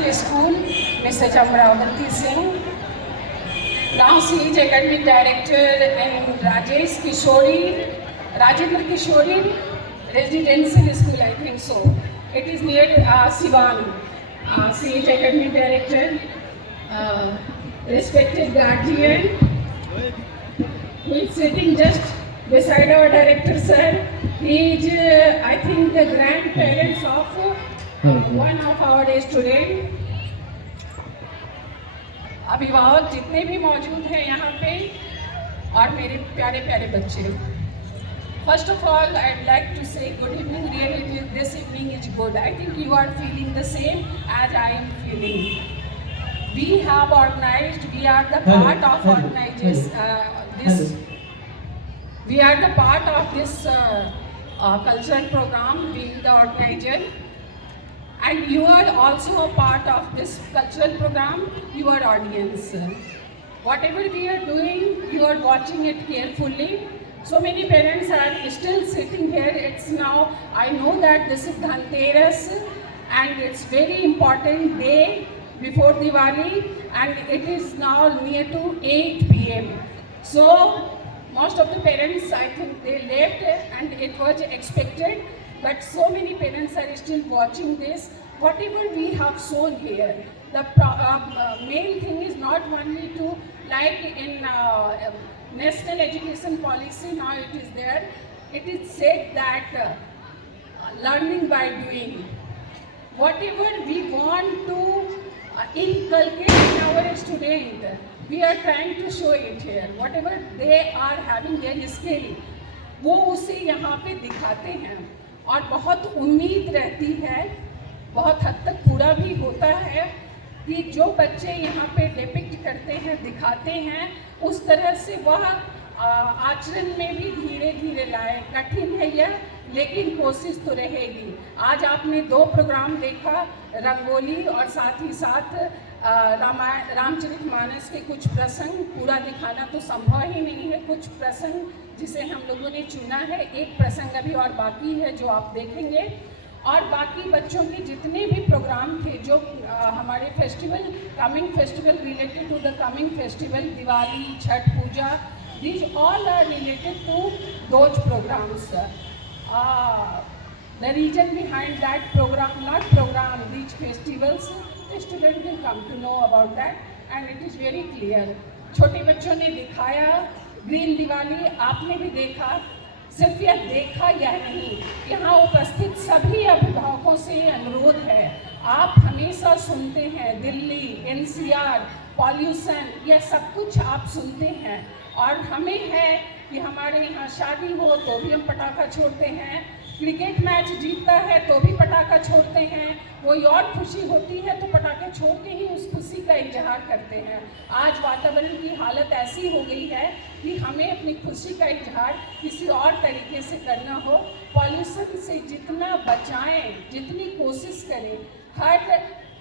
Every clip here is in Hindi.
International School, Mr. Chamravati Singh. Now CH Academic Director and Rajendra Kishori Residential School, I think so. It is near Siwan. CH Academic Director, respected guardian, who is sitting just beside our director sir. He is, I think, the grandparents of one of our student. अभिभावक जितने भी मौजूद हैं यहाँ पे और मेरे प्यारे प्यारे बच्चे, first of all I'd like to say good evening. Really this evening is good. I think you are feeling the same as I am feeling. We have organized, we are the part of organizers this. We are the part of this cultural program, being the organizer. And you are also a part of this cultural program, your audience. Whatever we are doing, you are watching it carefully. So many parents are still sitting here. It's now, I know that this is Dhanteras and it's very important day before Diwali, and it is now near to 8 p.m. So most of the parents, I think they left and it was expected. But so many parents are still watching this. Whatever we have shown here, the main thing is not only to, like in National Education Policy, now it is there, it is said that learning by doing. Whatever we want to inculcate in our student, we are trying to show it here. Whatever they are having their skill, वो उसे यहाँ पे दिखाते हैं और बहुत उम्मीद रहती है, बहुत हद तक पूरा भी होता है कि जो बच्चे यहाँ पे डिपिक्ट करते हैं, दिखाते हैं, उस तरह से वह आचरण में भी धीरे धीरे लाए. कठिन है यह, लेकिन कोशिश तो रहेगी. आज आपने 2 प्रोग्राम देखा, रंगोली और साथ ही साथ रामचरितमानस के कुछ प्रसंग. पूरा दिखाना तो संभव ही नहीं है. कुछ प्रसंग जिसे हम लोगों ने चुना है, एक प्रसंग अभी और बाकी है जो आप देखेंगे. और बाकी बच्चों के जितने भी प्रोग्राम थे जो हमारे festival, coming festival, related to the coming festival, Diwali, Chhath Puja, these all are related to those programs. The reason behind that program, not program, these festivals, the student will come to know about that and it is very clear. छोटे बच्चों ने दिखाया, ग्रीन दिवाली आपने भी देखा. सिर्फ यह देखा यह नहीं, यहाँ उपस्थित सभी अभिभावकों से अनुरोध है, आप हमेशा सुनते हैं दिल्ली, एनसीआर, पॉल्यूशन, यह सब कुछ आप सुनते हैं. और हमें है कि हमारे यहाँ शादी हो तो भी हम पटाखा छोड़ते हैं, क्रिकेट मैच जीतता है तो भी पटाखा छोड़ते हैं, कोई और खुशी होती है तो पटाखे छोड़ के ही उस खुशी का इजहार करते हैं. आज वातावरण की हालत ऐसी हो गई है कि हमें अपनी खुशी का इजहार किसी और तरीके से करना हो. पॉल्यूशन से जितना बचाएं, जितनी कोशिश करें, हर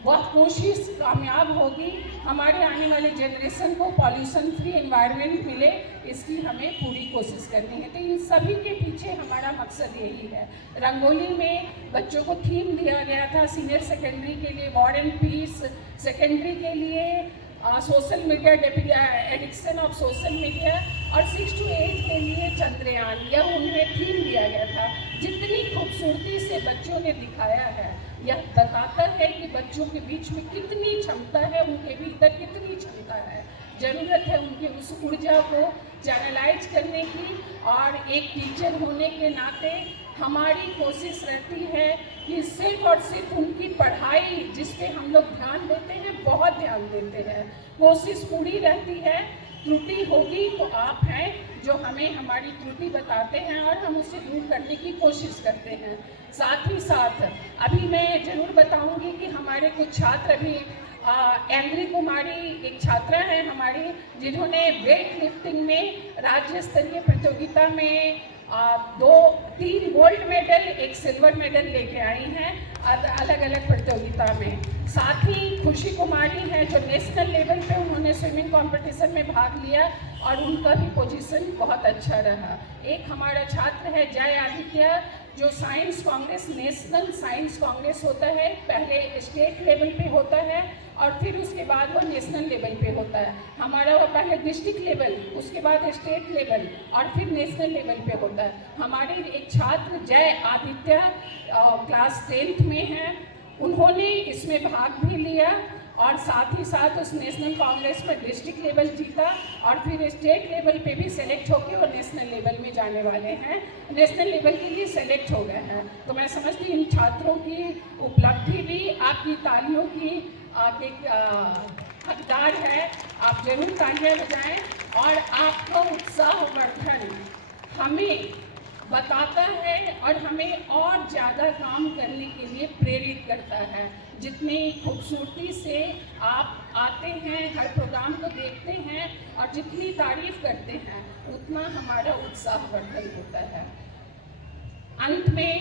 वह कोशिश कामयाब होगी. हमारे आने वाले जनरेशन को पॉल्यूशन फ्री एनवायरनमेंट मिले, इसकी हमें पूरी कोशिश करनी है. तो इन सभी के पीछे हमारा मकसद यही है. रंगोली में बच्चों को थीम दिया गया था सीनियर सेकेंडरी के लिए वॉर एंड पीस, सेकेंडरी के लिए social media, addiction of social media, और 6 to 8 के लिए चंद्रयान. यह उन्हें थीम दिया गया था. जितनी खूबसूरती से बच्चों ने दिखाया है, यह बताता है कि बच्चों के बीच में कितनी क्षमता है, उनके भीतर कितनी क्षमता है. ज़रूरत है उनके उस ऊर्जा को चैनलाइज करने की. और एक टीचर होने के नाते हमारी कोशिश रहती है कि सिर्फ और सिर्फ उनकी पढ़ाई, जिस पे हम लोग ध्यान देते हैं, बहुत ध्यान देते हैं, कोशिश पूरी रहती है. त्रुटि होगी तो आप हैं जो हमें हमारी त्रुटि बताते हैं और हम उसे दूर करने की कोशिश करते हैं. साथ ही साथ अभी मैं ज़रूर बताऊंगी कि हमारे कुछ छात्र अभी एंद्री कुमारी एक छात्रा है हमारी, जिन्होंने वेट लिफ्टिंग में राज्य स्तरीय प्रतियोगिता में 3 गोल्ड मेडल, 1 सिल्वर मेडल लेके आई हैं अलग अलग प्रतियोगिता में. साथ ही खुशी कुमारी है जो नेशनल लेवल पे उन्होंने स्विमिंग कंपटीशन में भाग लिया और उनका भी पोजीशन बहुत अच्छा रहा. एक हमारा छात्र है जय आदित्य, जो science Congress, national science Congress होता है, पहले स्टेट लेवल पे होता है और फिर उसके बाद वो नेशनल लेवल पे होता है। हमारा वो पहले डिस्ट्रिक्ट लेवल, उसके बाद स्टेट लेवल और फिर नेशनल लेवल पे होता है। हमारे एक छात्र जय आदित्य क्लास 10th में हैं, उन्होंने इसमें भाग भी लिया और साथ ही साथ उस नेशनल कांग्रेस में डिस्ट्रिक्ट लेवल जीता और फिर स्टेट लेवल पे भी सेलेक्ट होके और नेशनल लेवल में जाने वाले हैं, नेशनल लेवल के लिए सेलेक्ट हो गए हैं। तो मैं समझती हूँ इन छात्रों की उपलब्धि भी आपकी तालियों की हकदार है। आप जरूर तालियां बजाएं और आपका उत्साहवर्धन हमें बताता है और हमें और ज़्यादा काम करने के लिए प्रेरित करता है। जितनी खूबसूरती से आप आते हैं, हर प्रोग्राम को देखते हैं और जितनी तारीफ करते हैं, उतना हमारा उत्साहवर्धन होता है। अंत में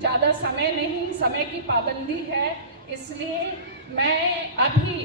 ज़्यादा समय नहीं, समय की पाबंदी है, इसलिए मैं अभी,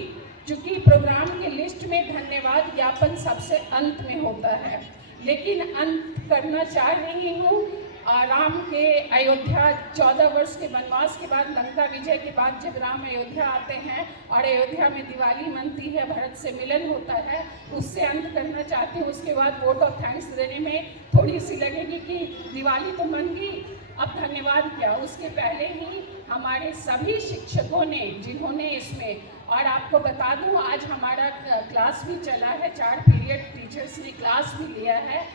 चूँकि प्रोग्राम के लिस्ट में धन्यवाद ज्ञापन सबसे अंत में होता है, लेकिन अंत करना चाह रही हूँ। राम के अयोध्या 14 वर्ष के वनवास के बाद, लंका विजय के बाद जब राम अयोध्या आते हैं और अयोध्या में दिवाली मनती है, भरत से मिलन होता है, उससे अंत करना चाहती हूँ। उसके बाद वोट ऑफ थैंक्स देने में थोड़ी सी लगेगी कि दिवाली तो मन गई, अब धन्यवाद क्या। उसके पहले ही हमारे सभी शिक्षकों ने, जिन्होंने इसमें, और आपको बता दूं आज हमारा क्लास भी चला है, 4 पीरियड टीचर्स ने क्लास भी लिया है।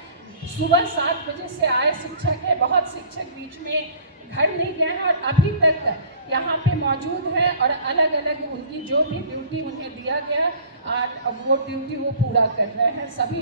सुबह 7 बजे से आए शिक्षक है, बहुत शिक्षक बीच में घर नहीं गए हैं और अभी तक यहाँ पे मौजूद है और अलग अलग उनकी जो भी ड्यूटी उन्हें दिया गया और वो ड्यूटी वो पूरा कर रहे हैं। सभी